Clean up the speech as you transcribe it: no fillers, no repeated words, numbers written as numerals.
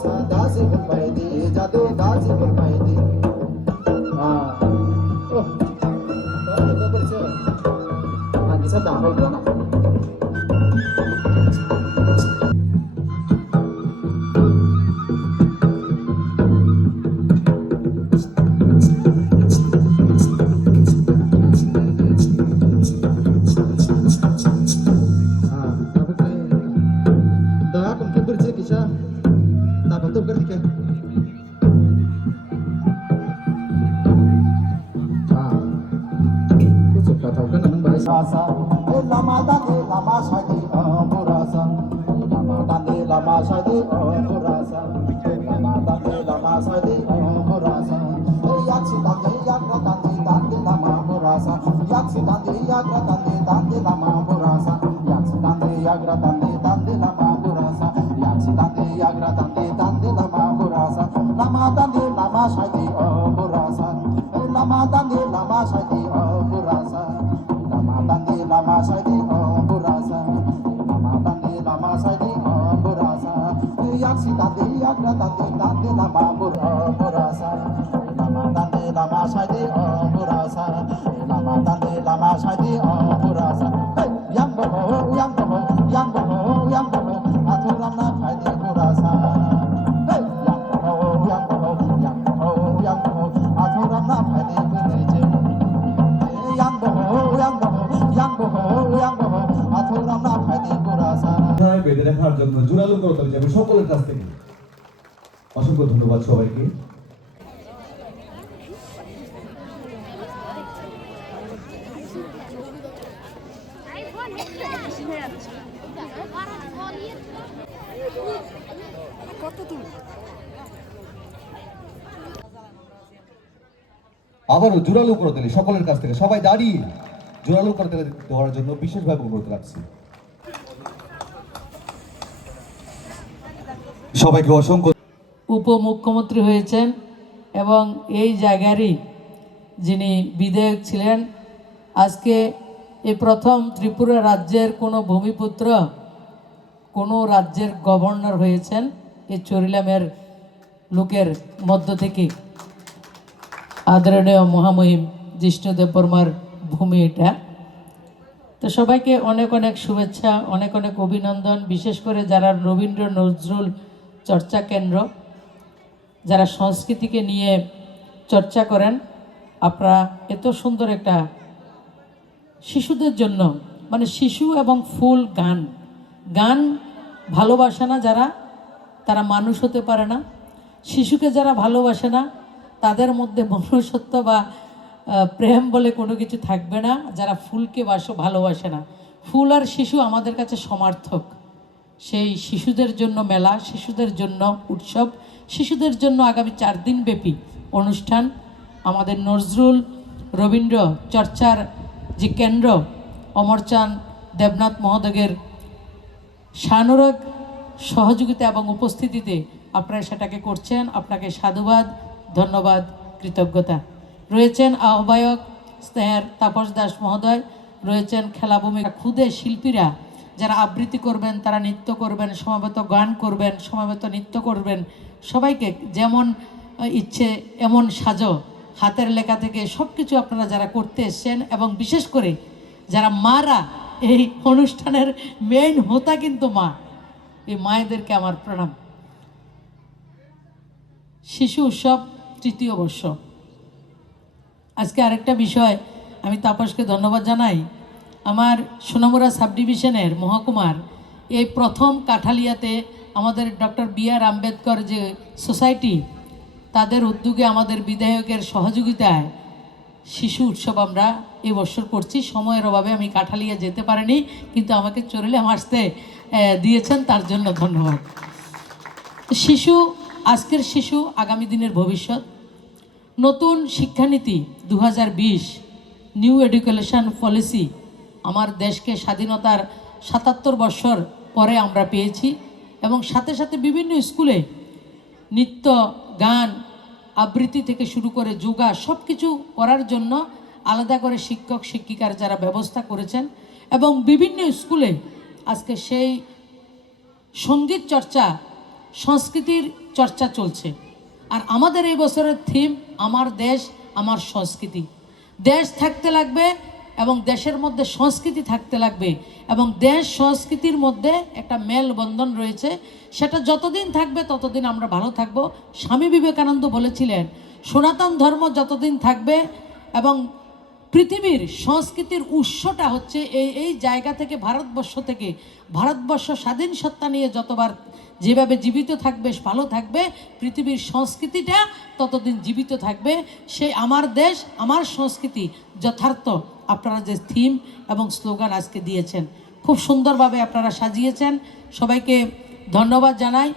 सा दासी बोल पाए दी जादू दासी बोल पाए दी हाँ ओह तो बरसे हाँ किसा दाखल करना rasa lama dande lama shadi amurasa lama dande lama shadi amurasa lama dande lama shadi amurasa yaksi dande yagra dande dande lama amurasa yaksi dande yagra dande dande lama amurasa yaksi dande yagra dande dande lama amurasa yaksi dande yagra dande dande lama amurasa lama dande lama shadi amurasa lama dande lama shadi amurasa Dande lama sadi amburasa lama dande lama sadi amburasa yaksi dande yagra dande dande lama amburasa lama dande lama sadi amburasa lama dande lama sadi amburasa yang boho aturam na phadi burasa yang boho aturam na phadi burasa বেঁধে রাখার জন্য জোরালো করতে যাবে সকলের কাছ থেকে অসংখ্য ধন্যবাদ সবাইকে। আবারও জোরালো করে দিলে সকলের কাছ থেকে সবাই দাঁড়িয়ে জোরালো করতে দেওয়ার জন্য বিশেষভাবে অনুরোধ রাখছি সবাইকে। অসংখ্য উপমুখ্যমন্ত্রী হয়েছেন এবং এই জায়গারই যিনি বিধায়ক ছিলেন, আজকে এই প্রথম ত্রিপুরা রাজ্যের কোনো ভূমিপুত্র কোনো রাজ্যের গভর্নর হয়েছেন এই চরিলামের লোকের মধ্য থেকে। আদরণীয় মহামহিম জিষ্ণু দেববর্মার ভূমি এটা। তো সবাইকে অনেক অনেক শুভেচ্ছা, অনেক অনেক অভিনন্দন। বিশেষ করে যারা রবীন্দ্র নজরুল চর্চা কেন্দ্র, যারা সংস্কৃতিকে নিয়ে চর্চা করেন, আপনারা এত সুন্দর একটা শিশুদের জন্য, মানে শিশু এবং ফুল গান ভালোবাসে না যারা, তারা মানুষ হতে পারে না। শিশুকে যারা ভালোবাসে না তাদের মধ্যে মনুষ্যত্ব বা প্রেম বলে কোনো কিছু থাকবে না। যারা ফুলকে ভালোবাসে না, ফুল আর শিশু আমাদের কাছে সমার্থক। সেই শিশুদের জন্য মেলা, শিশুদের জন্য উৎসব, শিশুদের জন্য আগামী 4 দিন ব্যাপী অনুষ্ঠান। আমাদের নজরুল রবীন্দ্র চর্চার যে কেন্দ্র, অমরচাঁদ দেবনাথ মহোদয়ের সানুরগ সহযোগিতা এবং উপস্থিতিতে আপনারা সেটাকে করছেন। আপনাকে সাধুবাদ, ধন্যবাদ, কৃতজ্ঞতা। রয়েছেন আহ্বায়ক স্নেহের তাপস দাস মহোদয়, রয়েছেন খেলাভূমি খুদে শিল্পীরা যারা আবৃত্তি করবেন, তারা নৃত্য করবেন, সমাবেত গান করবেন, সমাবেত নৃত্য করবেন। সবাইকে যেমন ইচ্ছে এমন সাজো, হাতের লেখা থেকে সব কিছু আপনারা যারা করতে এসছেন, এবং বিশেষ করে যারা মারা, এই অনুষ্ঠানের মেইন হোতা কিন্তু মা, এই মায়েদেরকে আমার প্রণাম। শিশু উৎসব 3য় বর্ষ। আজকে আরেকটা বিষয় আমি তাপসকে ধন্যবাদ জানাই। আমার সোনামুড়া সাব ডিভিশনের মহকুমার এই প্রথম কাঠালিয়াতে আমাদের ডক্টর বি.আর. আম্বেদকর যে সোসাইটি, তাদের উদ্যোগে আমাদের বিধায়কের সহযোগিতায় শিশু উৎসব আমরা এবছর করছি। সময়ের অভাবে আমি কাঠালিয়া যেতে পারিনি, কিন্তু আমাকে চরিলাম আসতে দিয়েছেন, তার জন্য ধন্যবাদ। শিশু, আজকের শিশু আগামী দিনের ভবিষ্যৎ। নতুন শিক্ষানীতি 2020 নিউ এডুকেশন পলিসি আমার দেশকে স্বাধীনতার 77 বছর পরে আমরা পেয়েছি, এবং সাথে সাথে বিভিন্ন স্কুলে নৃত্য, গান, আবৃত্তি থেকে শুরু করে যোগা সব কিছু করার জন্য আলাদা করে শিক্ষক শিক্ষিকার যারা ব্যবস্থা করেছেন, এবং বিভিন্ন স্কুলে আজকে সেই সঙ্গীত চর্চা, সংস্কৃতির চর্চা চলছে। আর আমাদের এই বছরের থিম আমার দেশ আমার সংস্কৃতি। দেশ থাকতে লাগবে এবং দেশের মধ্যে সংস্কৃতি থাকতে লাগবে, এবং দেশ সংস্কৃতির মধ্যে একটা মেলবন্ধন রয়েছে। সেটা যতদিন থাকবে ততদিন আমরা ভালো থাকব। স্বামী বিবেকানন্দ বলেছিলেন, সনাতন ধর্ম যতদিন থাকবে এবং পৃথিবীর সংস্কৃতির উৎসটা হচ্ছে এই জায়গা থেকে, ভারতবর্ষ স্বাধীন সত্তা নিয়ে যতবার যেভাবে জীবিত থাকবে, ভালো থাকবে, পৃথিবীর সংস্কৃতিটা ততদিন জীবিত থাকবে। সেই আমার দেশ আমার সংস্কৃতি যথার্থ আপনারা যে থিম এবং স্লোগান আজকে দিয়েছেন, খুব সুন্দরভাবে আপনারা সাজিয়েছেন। সবাইকে ধন্যবাদ জানাই।